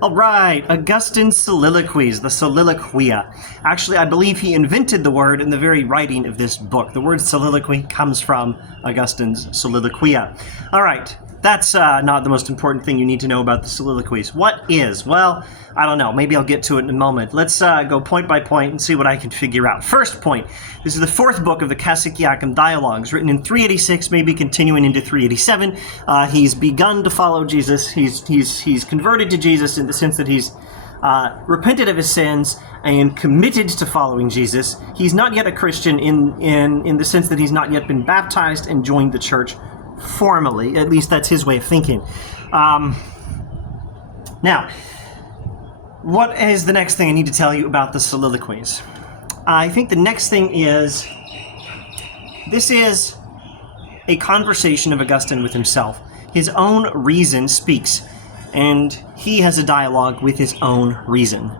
All right, Augustine's Soliloquies, the Soliloquia. Actually, I believe he invented the word in the very writing of this book. The word soliloquy comes from Augustine's Soliloquia. All right, that's not the most important thing you need to know about the Soliloquies. What is? Well, I don't know. Maybe I'll get to it in a moment. Let's go point by point and see what I can figure out. First point. This is the fourth book of the Cassiciacum Dialogues, written in 386, maybe continuing into 387. He's begun to follow Jesus. He's converted to Jesus in the sense that he's repented of his sins and committed to following Jesus. He's not yet a Christian in the sense that he's not yet been baptized and joined the church formally. At least that's his way of thinking. Now, what is the next thing I need to tell you about the Soliloquies? I think the next thing is, this is a conversation of Augustine with himself. His own reason speaks, and he has a dialogue with his own reason.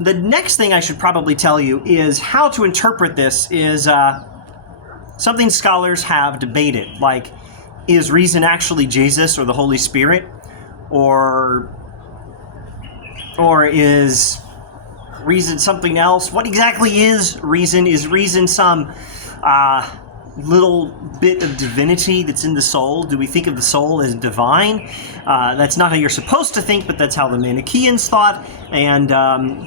The next thing I should probably tell you is how to interpret this is something scholars have debated, like, is reason actually Jesus or the Holy Spirit? Or is reason something else? What exactly is reason? Is reason some little bit of divinity that's in the soul? Do we think of the soul as divine? That's not how you're supposed to think, but that's how the Manichaeans thought. And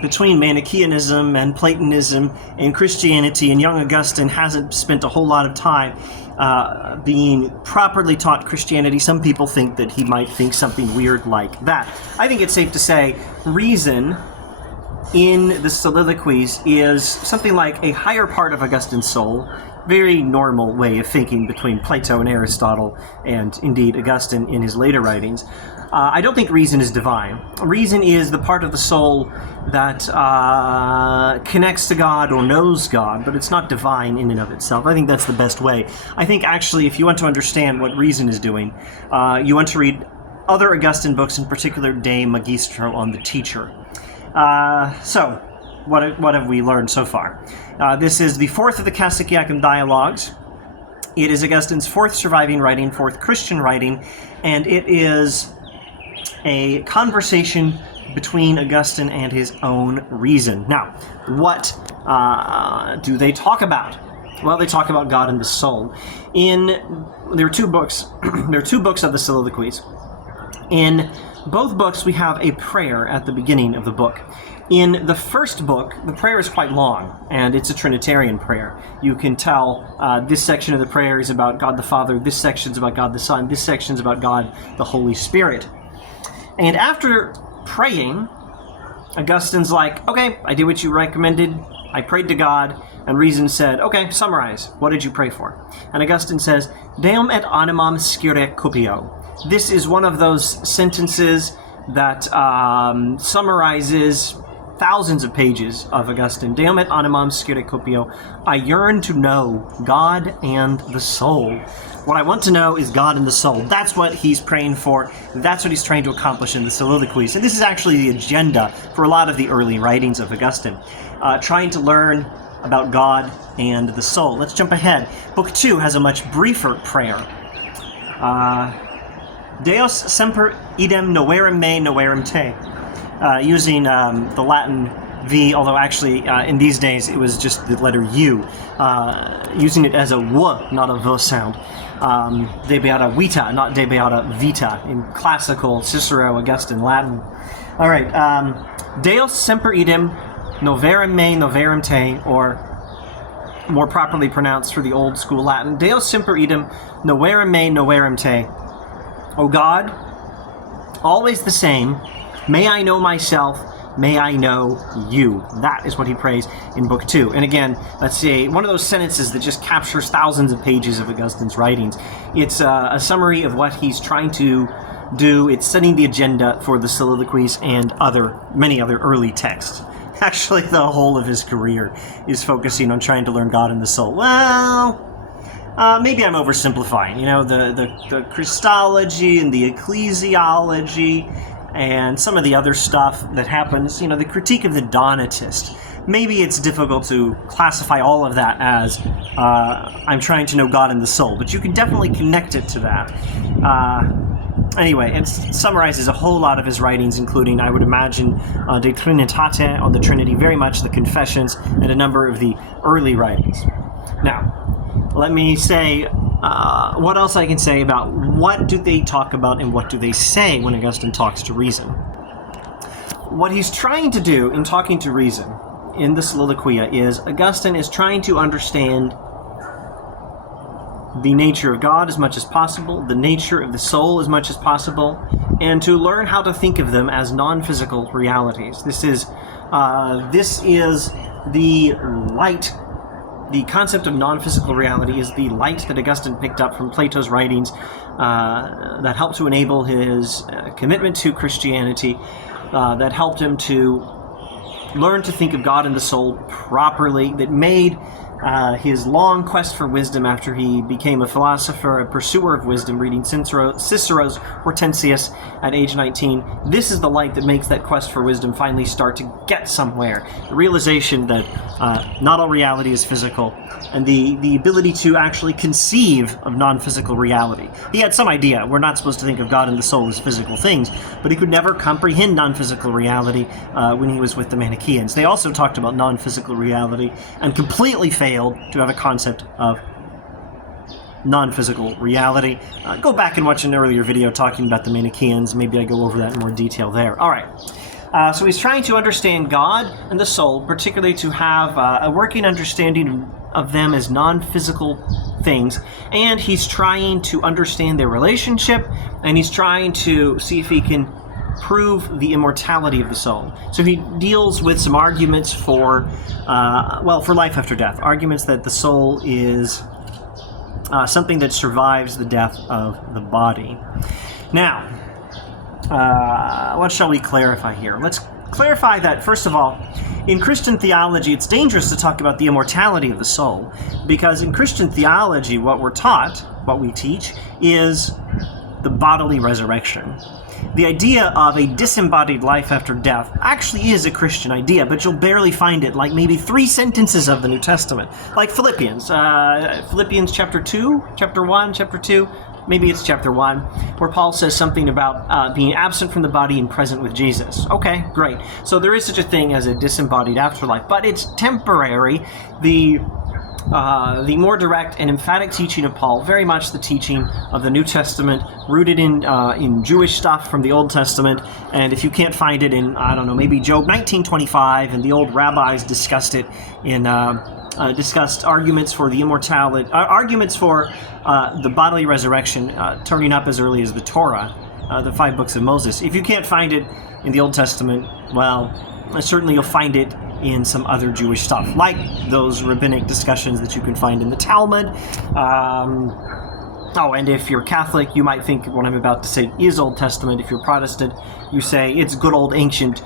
between Manichaeanism and Platonism and Christianity, and young Augustine hasn't spent a whole lot of time being properly taught Christianity. Some people think that he might think something weird like that. I think it's safe to say reason in the Soliloquies is something like a higher part of Augustine's soul, very normal way of thinking between Plato and Aristotle, and indeed Augustine in his later writings. I don't think reason is divine. Reason is the part of the soul that connects to God or knows God, but it's not divine in and of itself. I think that's the best way. I think actually if you want to understand what reason is doing, you want to read other Augustine books, in particular De Magistro on the teacher. So, what have we learned so far? This is the fourth of the Cassiciacum Dialogues. It is Augustine's fourth surviving writing, fourth Christian writing, and it is a conversation between Augustine and his own reason. Now, what do they talk about? Well, they talk about God and the soul. There are two books. There are two books of the Soliloquies. In both books, we have a prayer at the beginning of the book. In the first book, the prayer is quite long, and it's a Trinitarian prayer. You can tell this section of the prayer is about God the Father, this section's about God the Son, this section's about God the Holy Spirit. And after praying, Augustine's like, okay, I did what you recommended, I prayed to God, and reason said, okay, summarize, what did you pray for? And Augustine says, Deum et animam scire cupio. This is one of those sentences that summarizes thousands of pages of Augustine. Deum et animam scire cupio. I yearn to know God and the soul. What I want to know is God and the soul. That's what he's praying for. That's what he's trying to accomplish in the Soliloquies. And this is actually the agenda for a lot of the early writings of Augustine. Trying to learn about God and the soul. Let's jump ahead. Book 2 has a much briefer prayer. Deus semper idem noverem me noverem te. Using the Latin V, although actually in these days it was just the letter U, using it as a W, not a V sound. De beata vita, not de beata vita, in classical Cicero, Augustine Latin. All right, Deus semper idem noverem me noverem te, or more properly pronounced for the old school Latin, Deus semper idem noverem me noverem te. O God, always the same, may I know myself, may I know you. That is what he prays in Book 2. And again, let's see, one of those sentences that just captures thousands of pages of Augustine's writings. It's a summary of what he's trying to do. It's setting the agenda for the Soliloquies and many other early texts. Actually, the whole of his career is focusing on trying to learn God and the soul. Well, maybe I'm oversimplifying. You know, the Christology and the ecclesiology and some of the other stuff that happens, you know, the critique of the Donatist. Maybe it's difficult to classify all of that as I'm trying to know God and the soul, but you can definitely connect it to that. Anyway, it summarizes a whole lot of his writings, including, I would imagine, De Trinitate on the Trinity, very much the Confessions, and a number of the early writings. Now, let me say what else I can say about what do they talk about and what do they say when Augustine talks to reason. What he's trying to do in talking to reason in the Soliloquia is Augustine is trying to understand the nature of God as much as possible, the nature of the soul as much as possible, and to learn how to think of them as non-physical realities. This is the light. The concept of non-physical reality is the light that Augustine picked up from Plato's writings that helped to enable his commitment to Christianity, that helped him to learn to think of God and the soul properly, that made his long quest for wisdom after he became a philosopher, a pursuer of wisdom, reading Cicero's Hortensius at age 19. This is the light that makes that quest for wisdom finally start to get somewhere. The realization that not all reality is physical, and the ability to actually conceive of non-physical reality. He had some idea. We're not supposed to think of God and the soul as physical things, but he could never comprehend non-physical reality when he was with the Manichaeans. They also talked about non-physical reality and completely failed to have a concept of non-physical reality. Go back and watch an earlier video talking about the Manichaeans. Maybe I go over that in more detail there. All right. So he's trying to understand God and the soul, particularly to have a working understanding of them as non-physical things, and he's trying to understand their relationship, and he's trying to see if he can prove the immortality of the soul. So he deals with some arguments for life after death, arguments that the soul is something that survives the death of the body. Now, what shall we clarify here? Let's clarify that, first of all, in Christian theology, it's dangerous to talk about the immortality of the soul, because in Christian theology, what we're taught, what we teach, is the bodily resurrection. The idea of a disembodied life after death actually is a Christian idea, but you'll barely find it like maybe 3 sentences of the New Testament, like Philippians. Philippians chapter 2, chapter 1, chapter 2, maybe it's chapter 1, where Paul says something about being absent from the body and present with Jesus. Okay, great. So there is such a thing as a disembodied afterlife, but it's temporary. The more direct and emphatic teaching of Paul, very much the teaching of the New Testament, rooted in Jewish stuff from the Old Testament. And if you can't find it in, I don't know, maybe Job 19:25, and the old rabbis discussed it in discussed arguments for the immortality, arguments for the bodily resurrection, turning up as early as the Torah, the 5 books of Moses. If you can't find it in the Old Testament, well, certainly you'll find it in some other Jewish stuff, like those rabbinic discussions that you can find in the Talmud. And if you're Catholic, you might think what I'm about to say is Old Testament. If you're Protestant, you say it's good old ancient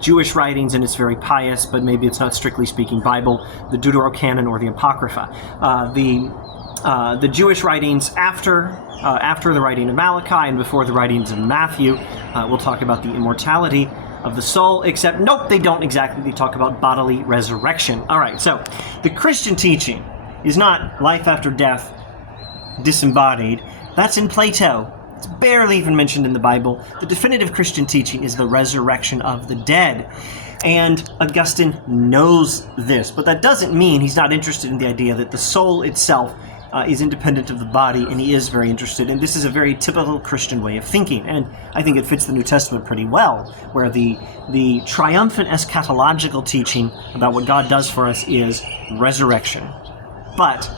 Jewish writings and it's very pious, but maybe it's not strictly speaking Bible, the Deuterocanon or the Apocrypha. The Jewish writings after the writing of Malachi and before the writings of Matthew will talk about the immortality of the soul, except nope, they don't exactly. They talk about bodily resurrection. All right, so the Christian teaching is not life after death, disembodied. That's in Plato. It's barely even mentioned in the Bible. The definitive Christian teaching is the resurrection of the dead. And Augustine knows this, but that doesn't mean he's not interested in the idea that the soul itself is independent of the body, and he is very interested. And this is a very typical Christian way of thinking, and I think it fits the New Testament pretty well, where the triumphant eschatological teaching about what God does for us is resurrection. But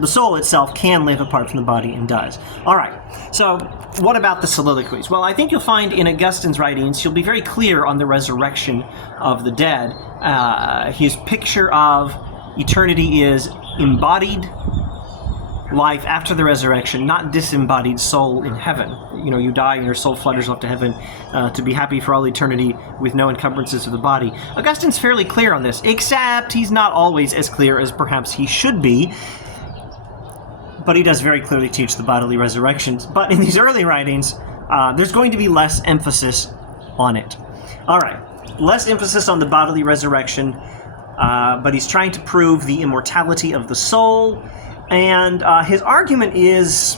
the soul itself can live apart from the body and does. All right, so what about the Soliloquies? Well, I think you'll find in Augustine's writings, he'll be very clear on the resurrection of the dead. His picture of eternity is embodied life after the resurrection, not disembodied soul in heaven. You know, you die and your soul flutters off to heaven to be happy for all eternity with no encumbrances of the body. Augustine's fairly clear on this, except he's not always as clear as perhaps he should be. But he does very clearly teach the bodily resurrections. But in these early writings, there's going to be less emphasis on it. All right, less emphasis on the bodily resurrection, but he's trying to prove the immortality of the soul. And his argument is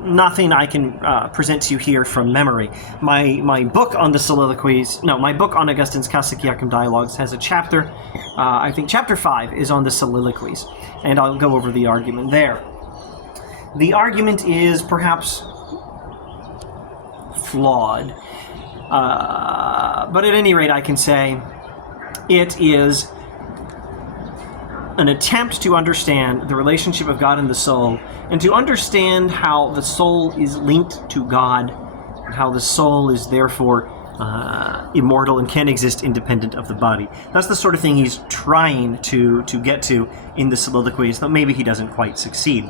nothing I can present to you here from memory. My book on the Soliloquies, no, my book on Augustine's Cassiciacum Dialogues has a chapter, I think chapter 5 is on the Soliloquies, and I'll go over the argument there. The argument is perhaps flawed, but at any rate I can say it is an attempt to understand the relationship of God and the soul, and to understand how the soul is linked to God, and how the soul is therefore immortal and can exist independent of the body. That's the sort of thing he's trying to get to in the Soliloquies, though maybe he doesn't quite succeed.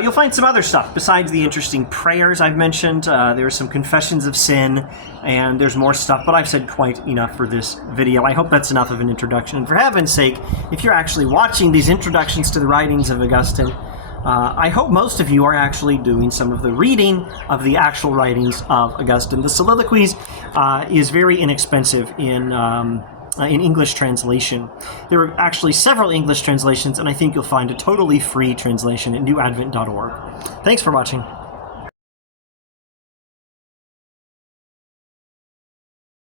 You'll find some other stuff besides the interesting prayers I've mentioned. There are some confessions of sin, and there's more stuff, but I've said quite enough for this video. I hope that's enough of an introduction. And for heaven's sake, if you're actually watching these introductions to the writings of Augustine, I hope most of you are actually doing some of the reading of the actual writings of Augustine. The Soliloquies is very inexpensive in English translation. There are actually several English translations, and I think you'll find a totally free translation at newadvent.org. Thanks for watching.